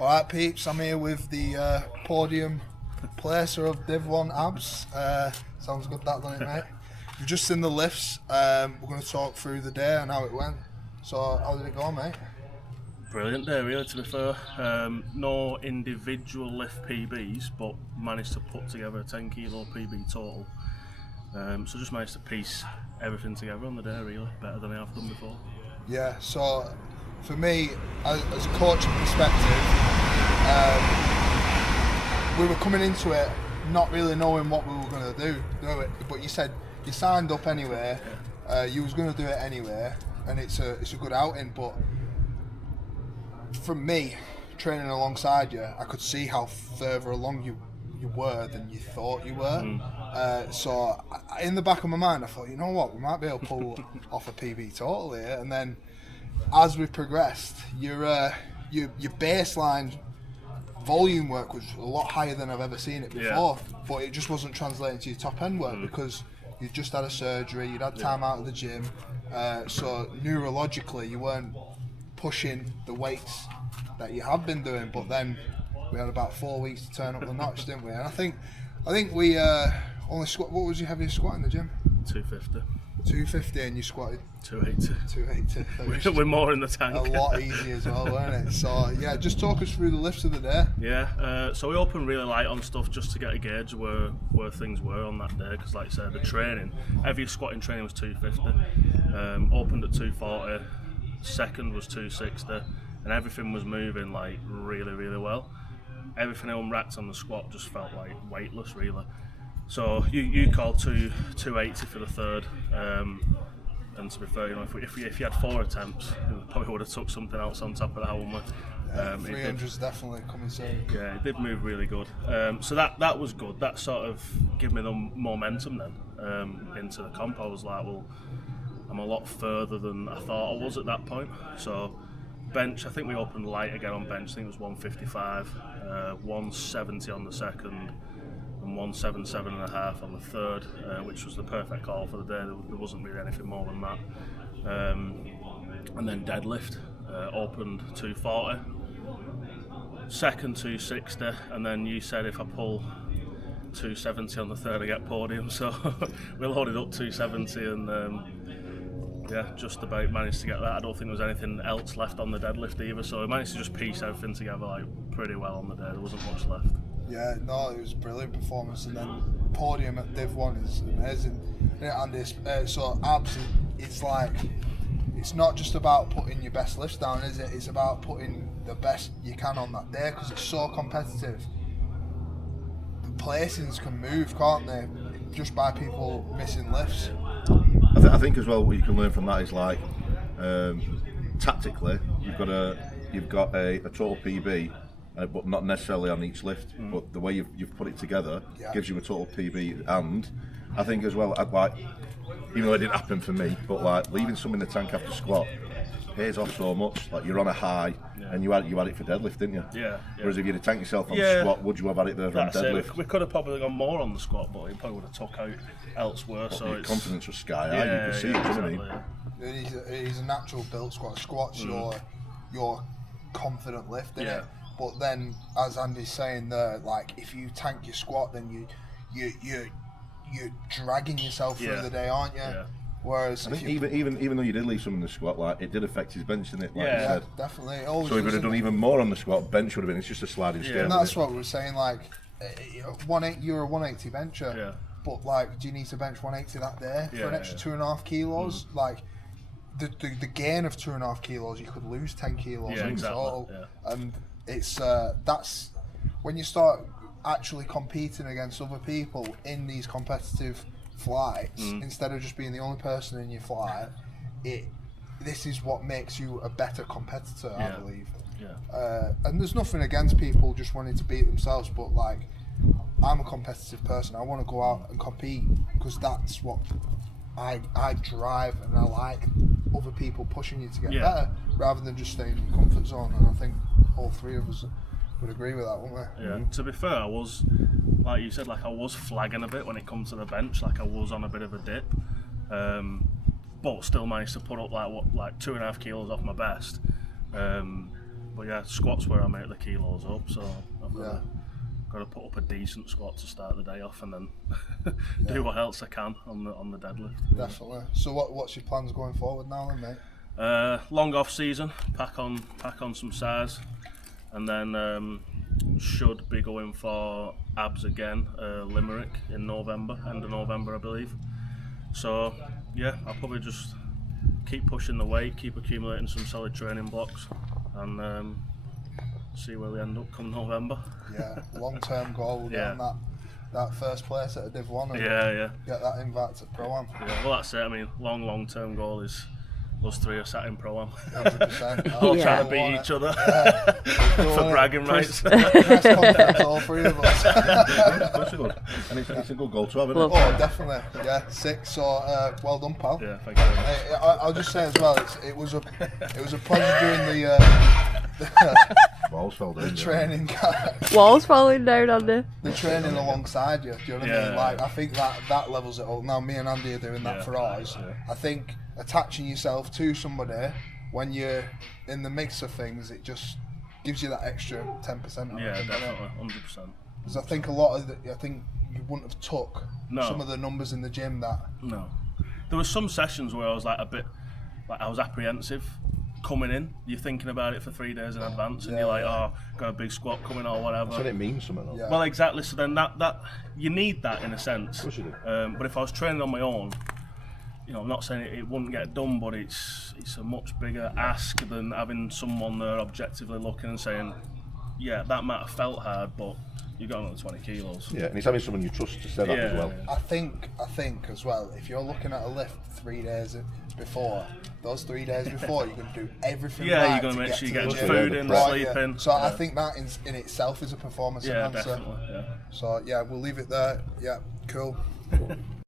Alright peeps, I'm here with the Podium placer of Div 1 abs. Sounds good that, doesn't it, mate? You've just seen the lifts. We're going to talk through the day and how it went. So how did it go, mate? Brilliant day, really, to be fair. No individual lift PBs, but managed to put together a 10 kilo PB total. So just managed to piece everything together on the day, really, better than I have done before. Yeah, so for me, as a coaching perspective, we were coming into it not really knowing what we were going to do it. But you said you signed up anyway, you was going to do it anyway, and it's a good outing. But from me, training alongside you, I could see how further along you were than you thought you were. So in the back of my mind, I thought, you know what, we might be able to pull off a PB total here. And then as we progressed, your baseline volume work was a lot higher than I've ever seen it before. Yeah. But it just wasn't translating to your top end work because you'd just had a surgery, you'd had time out of the gym, so neurologically you weren't pushing the weights that you have been doing. But then we had about 4 weeks to turn up the notch, didn't we? And I think we only squat. What was your heaviest squat in the gym? 250. 250, and you squatted 280. 280. We're more in the tank. A lot easier as well, weren't it? So yeah, just talk us through the lifts of the day. Yeah, so we opened really light on stuff just to get a gauge where things were on that day, because like I said, the training, heavy squatting training was 250, opened at 240, second was 260, and everything was moving like really well. Everything I unwrapped on the squat just felt like weightless, really. So you called 280 for the third. And to be fair, you know, if you had 4 attempts, you probably would have took something else on top of that, wouldn't we? 300 is definitely coming soon. Yeah, it did move really good. So that was good. That sort of gave me the momentum then into the comp. I was like, well, I'm a lot further than I thought I was at that point. So bench, I think we opened light again on bench. I think it was 155, 170 on the second, and 177.5 on the third, which was the perfect call for the day. There wasn't really anything more than that. And then deadlift, opened 240, second 260, and then you said if I pull 270 on the third I get podium, so we loaded up 270 and yeah, just about managed to get that. I don't think there was anything else left on the deadlift either, so we managed to just piece everything together like pretty well on the day. There wasn't much left. Yeah, no, it was a brilliant performance, and then podium at Div 1 is amazing. And this, so abs, it's like, it's not just about putting your best lifts down, is it? It's about putting the best you can on that day, because it's so competitive. The placings can move, can't they? Just by people missing lifts. I think as well, what you can learn from that is like, tactically, you've got a total PB. But not necessarily on each lift, but the way you've put it together gives you a total PB. And I think as well, like, even though it didn't happen for me, but like leaving some in the tank after squat pays off so much. Like, you're on a high, and you had it for deadlift, didn't you? Yeah. Whereas if you'd have tanked yourself on squat, would you have had it there on deadlift? We could have probably gone more on the squat, but it probably would have took out elsewhere. But so your it's confidence was sky high. You could see it, exactly, you know what I mean? He's a natural built squat. Squat's your confident lift, isn't it? But then, as Andy's saying there, like, if you tank your squat, then you're dragging yourself through the day, aren't you? Yeah. Whereas I think even though you did leave some in the squat, like, it did affect his bench, didn't it? Like you said. Definitely. So if he would have done even more on the squat, bench would have been. It's just a sliding scale. And that's what we were saying. Like, 180, you're a 180 bencher. Yeah. But like, do you need to bench 180 that day for an extra 2.5 kilos? Like, the gain of 2.5 kilos, you could lose 10 kilos in total. Yeah. And it's that's when you start actually competing against other people in these competitive flights, instead of just being the only person in your flight, this is what makes you a better competitor, I believe. And there's nothing against people just wanting to beat themselves, but like, I'm a competitive person. I want to go out and compete because that's what I drive, and I like other people pushing you to get better rather than just staying in your comfort zone. And I think all three of us would agree with that, wouldn't we? Yeah. To be fair, I was, like you said, like I was flagging a bit when it comes to the bench. Like I was on a bit of a dip, but still managed to put up like 2.5 kilos off my best. But yeah, squats where I make the kilos up, so I've got to put up a decent squat to start the day off, and then do what else I can on the deadlift. Definitely. So what's your plans going forward now, then, mate? Long off season, pack on some size, and then should be going for abs again, Limerick in November, end of November I believe. So yeah, I'll probably just keep pushing the weight, keep accumulating some solid training blocks, and see where we end up come November. Yeah, long-term goal will be on that first place at a Div 1 and get that invite to Pro-Am. Yeah, well that's it. I mean, long-term goal is us three are sat in Pro-Am. 100%. All trying to beat each other for bragging rights. Press conference, all three of us. Of course it would. And it's a good goal to have, isn't it? Oh, definitely. Yeah, 6. So well done, pal. Yeah, thank you very much. I'll just say as well, it was a pleasure doing the Walls fell down. the training. Walls falling down on the training alongside you. Do you know what I mean? Like, I think that levels it up. Now me and Andy are doing that for ours. Yeah. I think attaching yourself to somebody when you're in the mix of things, it just gives you that extra 10%. Yeah, definitely, 100%. Because I think I think you wouldn't have took some of the numbers in the gym that. No, there was some sessions where I was like a bit like I was apprehensive coming in. You're thinking about it for 3 days in advance, and you're like, oh, got a big squat coming or whatever. So it means something. Yeah. Well, exactly. So then that you need that in a sense. Of course you do. But if I was training on my own, you know, I'm not saying it wouldn't get done, but it's a much bigger ask than having someone there objectively looking and saying, yeah, that might have felt hard, but you got another 20 kilos. Yeah, and it's having someone you trust to set up as well. I think as well, if you're looking at a lift 3 days before, those 3 days before, you're going to do everything Yeah, right you're going to make sure you get food in, sleep in. So I think that in itself is a performance enhancer. Definitely. Yeah. So yeah, we'll leave it there. Yeah, cool.